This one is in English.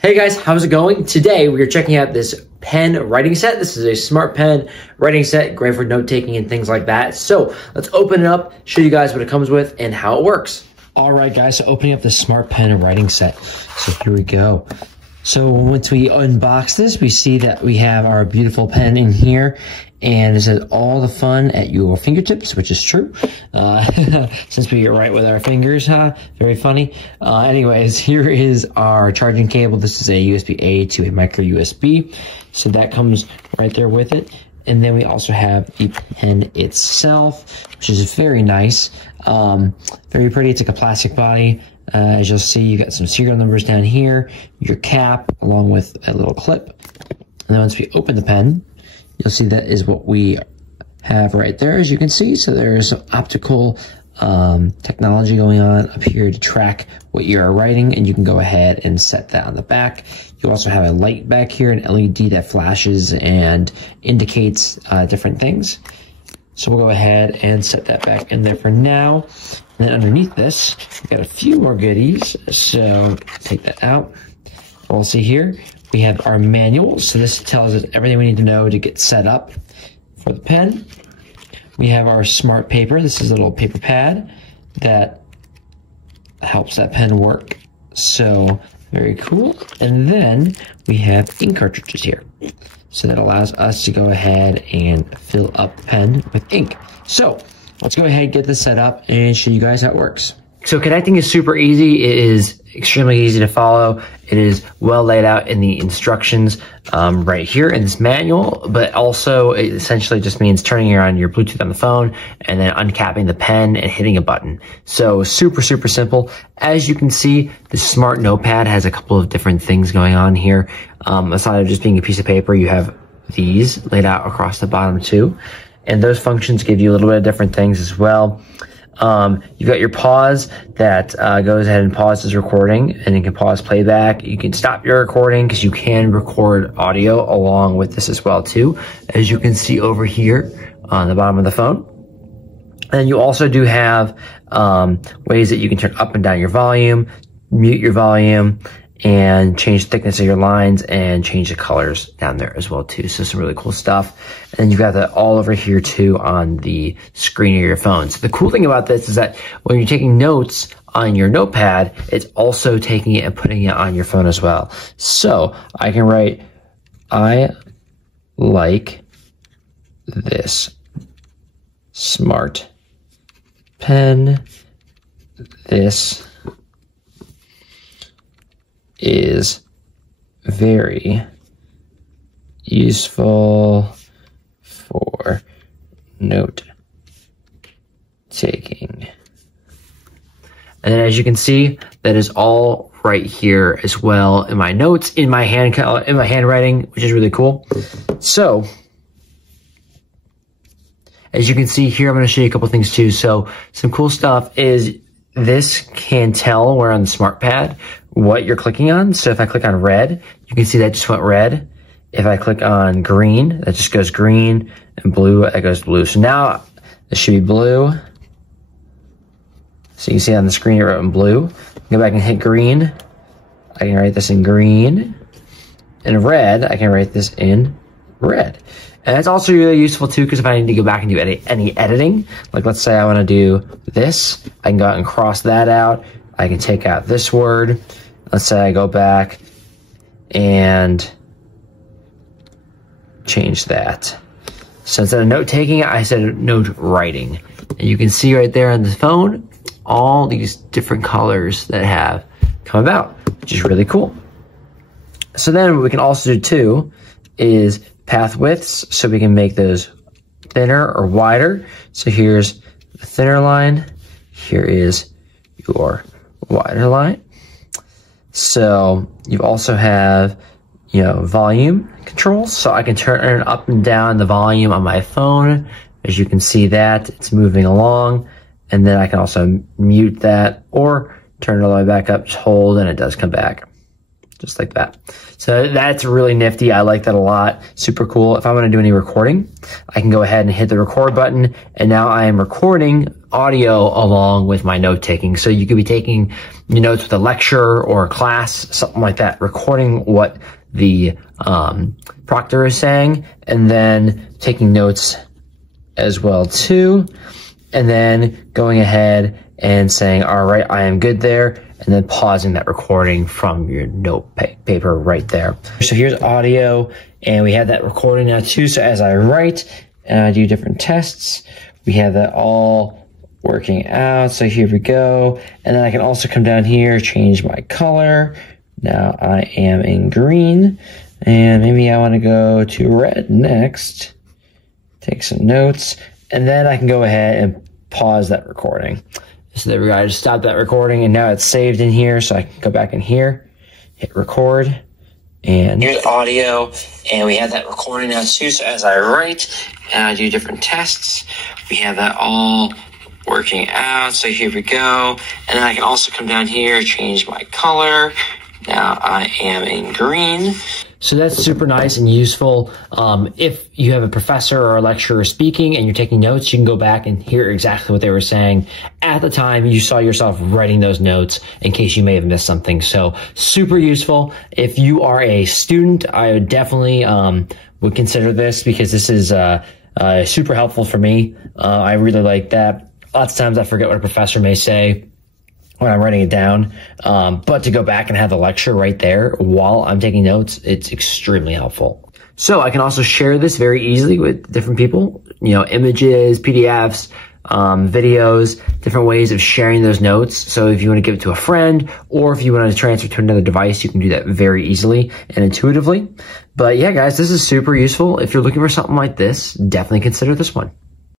Hey guys, how's it going? Today we are checking out this pen writing set. This is a smart pen writing set, great for note taking and things like that. So let's open it up, show you guys what it comes with and how it works. All right guys, so opening up the smart pen writing set. So here we go. So once we unbox this, we see that we have our beautiful pen in here, and it says all the fun at your fingertips, which is true. Since we get right with our fingers, huh? Very funny. Anyways, here is our charging cable. This is a USB-A to a micro USB. So that comes right there with it. And then we also have the pen itself, which is very nice. Very pretty. It's like a plastic body. As you'll see, you got some serial numbers down here, your cap, along with a little clip. And then once we open the pen, you'll see that is what we have right there, as you can see. So there's some optical technology going on up here to track what you're writing, and you can go ahead and set that on the back. You also have a light back here, an LED that flashes and indicates different things. So we'll go ahead and set that back in there for now. And then underneath this, we've got a few more goodies. So take that out. We'll see here, we have our manual. So this tells us everything we need to know to get set up for the pen. We have our smart paper. This is a little paper pad that helps that pen work. So very cool. And then we have ink cartridges here. So that allows us to go ahead and fill up the pen with ink. So let's go ahead and get this set up and show you guys how it works. So connecting is super easy. It is extremely easy to follow. It is well laid out in the instructions right here in this manual, but also it essentially just means turning on your Bluetooth on the phone and then uncapping the pen and hitting a button. So super, super simple. As you can see, the smart notepad has a couple of different things going on here. Aside of just being a piece of paper, you have these laid out across the bottom too. And those functions give you a little bit of different things as well. You've got your pause that goes ahead and pauses recording, and you can pause playback. You can stop your recording because you can record audio along with this as well too, as you can see over here on the bottom of the phone. And you also do have ways that you can turn up and down your volume, mute your volume, and change the thickness of your lines and change the colors down there as well too. So some really cool stuff. And you've got that all over here too on the screen of your phone. So the cool thing about this is that when you're taking notes on your notepad, it's also taking it and putting it on your phone as well. So I can write, I like this smart pen. This is very useful for note taking. And then as you can see, that is all right here as well in my notes, in my handwriting, which is really cool. So as you can see here, I'm going to show you a couple things too. So some cool stuff is this can tell where on the smart pad what you're clicking on. So if I click on red, you can see that just went red. If I click on green, that just goes green, and blue, that goes blue. So now this should be blue. So you can see on the screen it wrote in blue. Go back and hit green. I can write this in green. In red, I can write this in red. And that's also really useful too, because if I need to go back and do any editing, like let's say I want to do this, I can go out and cross that out. I can take out this word. Let's say I go back and change that. So instead of note taking, I said note writing. And you can see right there on the phone, all these different colors that have come about, which is really cool. So then what we can also do too is path widths, so we can make those thinner or wider. So here's the thinner line. Here is your wider line. So you also have, you know, volume controls. So I can turn up and down the volume on my phone. As you can see that, it's moving along. And then I can also mute that or turn it all the way back up, just hold, and it does come back. Just like that. So that's really nifty. I like that a lot. Super cool. If I want to do any recording, I can go ahead and hit the record button, and now I am recording audio along with my note taking. So you could be taking notes with a lecture or a class, something like that, recording what the proctor is saying, and then taking notes as well too, and then going ahead and saying, all right, I am good there, and then pausing that recording from your note paper right there. So here's audio, and we have that recording now too. So as I write and I do different tests, we have that all working out. So here we go. And then I can also come down here, change my color. Now I am in green, and maybe I want to go to red next. Take some notes, and then I can go ahead and pause that recording. So there we go. I just stopped that recording, and now it's saved in here. So I can go back in here, hit record, and here's audio, and we have that recording now too. So as I write and I do different tests, we have that all working out. So here we go. And then I can also come down here, change my color. Now I am in green. So that's super nice and useful. If you have a professor or a lecturer speaking and you're taking notes, you can go back and hear exactly what they were saying at the time you saw yourself writing those notes in case you may have missed something. So super useful. If you are a student, I would definitely would consider this, because this is super helpful for me. I really like that. Lots of times I forget what a professor may say when I'm writing it down, but to go back and have the lecture right there while I'm taking notes, it's extremely helpful. So I can also share this very easily with different people, images, PDFs, videos, different ways of sharing those notes. So if you want to give it to a friend, or if you want to transfer to another device, you can do that very easily and intuitively. But yeah, guys, this is super useful. If you're looking for something like this, definitely consider this one.